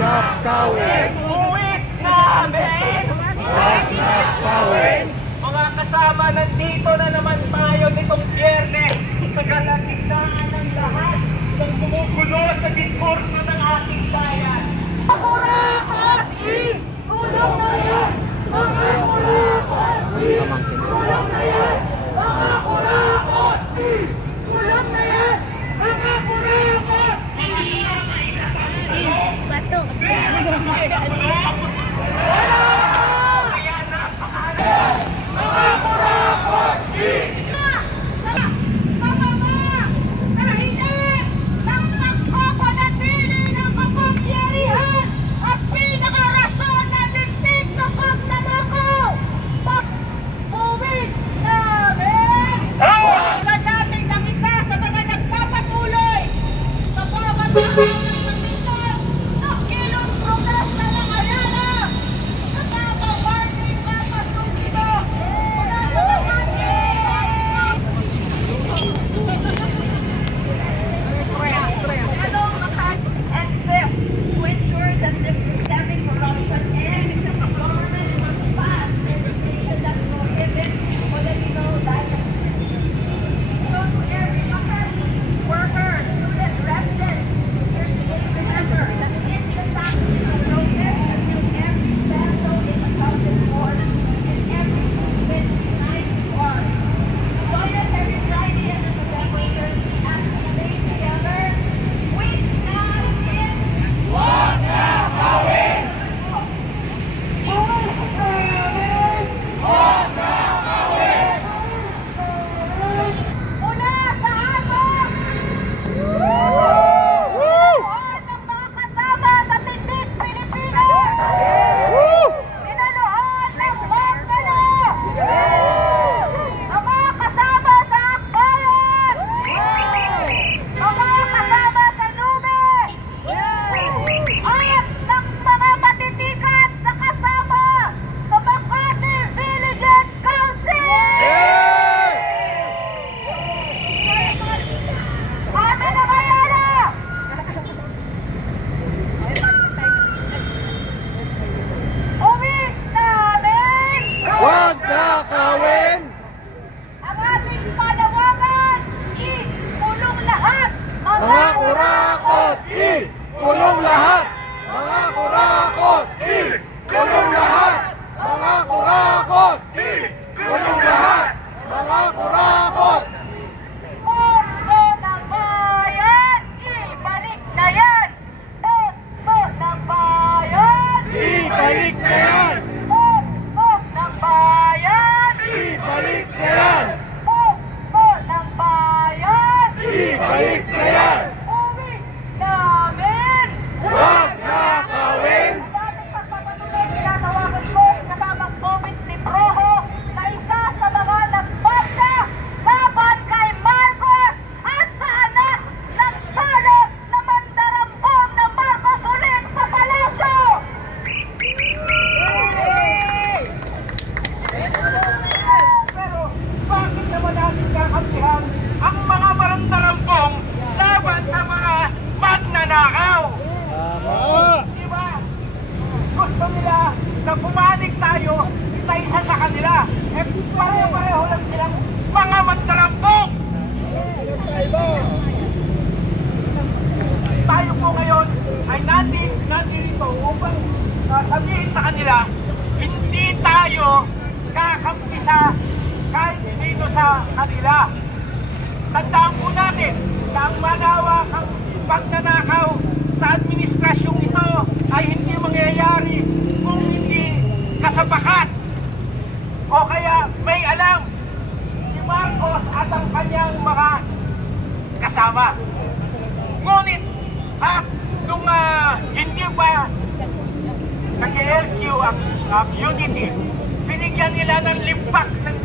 Gagawin! Buwis namin! Gagawin! Mga kasama, nandito na naman tayo nitong Biyernes sa kalagitnaan ng lahat ng gumugulo sa diskurso ng ating bayan. Kurakot! Kulang na yan! Mga kurakot! Kulang na yan! Mga kurakot! Kulang na yan! Mga kurakot! Bato. Mga kurakot! Mga kurakot! Kulong lahat! Mga kurakot! Kulong lahat! Mga kurakot! Kulong lahat! Mga kurakot! Pondo ng bayan! Ibalik na yan! Pondo ng bayan! Ibalik na yan! Pondo ng bayan! Ibalik na yan! Pondo ng bayan! Ibalik na yan! Uwis namin! Huwag nakawin! Ang dating pagpapatuloy tinatawagan ko si kasamang Bobit Liproho na isa sa mga nagpanda laban kay Marcos at sa anak ng salot na mandarambog na Marcos ulit sa palasyo! Pero bakit naman natin kakampihan ang mga marandarampong laban sa mga magnanakaw? Diba? Gusto nila na pumanig tayo isa-isa sa kanila. Eh pareho-pareho lang silang mga magnanarampong. Tayo po ngayon ay nandito upang sabihin sa kanila, hindi tayo kakampi sa kahit sino sa kanila. Tandaan po natin na ang malawakang pagnanakaw sa administrasyong ito ay hindi mangyayari kung hindi kasabakat o kaya may alam si Marcos at ang kanyang mga kasama. Ngunit nung hindi pa nag-LQ ang unity, binigyan nila ng limpak ng